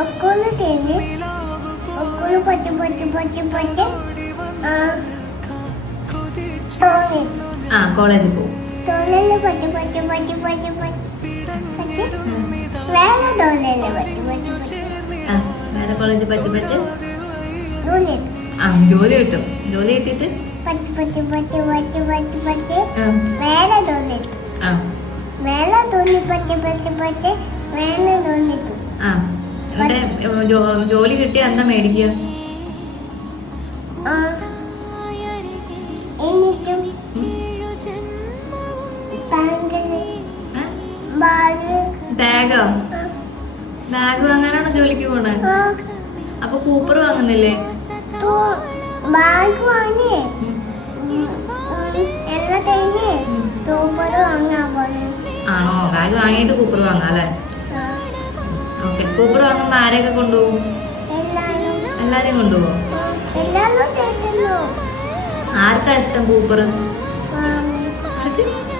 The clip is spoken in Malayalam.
ഒക്കോള് തേന് ഒക്കോള് പൊട്ടി പൊട്ടി പൊട്ടി പൊട്ടി കോളേജിൽ പോകും. തോലല് പൊട്ടി പൊട്ടി പൊട്ടി പൊട്ടി പൊട്ടി വേറെ തോലല് പൊട്ടി പൊട്ടി പൊട്ടി വേറെ കോളേജിൽ പറ്റി പറ്റി ജോലി ജോലി കിട്ടും. ജോലി കിട്ടിയിട്ട് പൊട്ടി പൊട്ടി പൊട്ടി പൊട്ടി പൊട്ടി പൊട്ടി വേറെ തോലല് വേറെ തോന്നി പൊട്ടി പൊട്ടി പൊട്ടി വേറെ തോന്നിട്ടു. ജോലി കിട്ടിയ എന്താ മേടിക്കുക? എനിക്കും ബാഗോ? ബാഗ് വാങ്ങാനാണോ ജോലിക്ക് പോണേ? അപ്പൊ കൂപ്പർ വാങ്ങുന്നില്ലേ? ബാഗ് വാങ്ങി എല്ലാം കഴിഞ്ഞ് കൂപ്പർ വാങ്ങാൻ പോലെ. ആണോ? ബാഗ് വാങ്ങിയിട്ട് കൂപ്പർ വാങ്ങാം അല്ലേ? ഓക്കെ. കൂപ്പർ വാങ്ങുമ്പോ ആരെയൊക്കെ കൊണ്ടുപോകും? എല്ലാരെയും കൊണ്ടുപോകും. എല്ലാരും ആർക്കാ ഇഷ്ടം കൂപ്പർ? കേൾക്കുന്നു.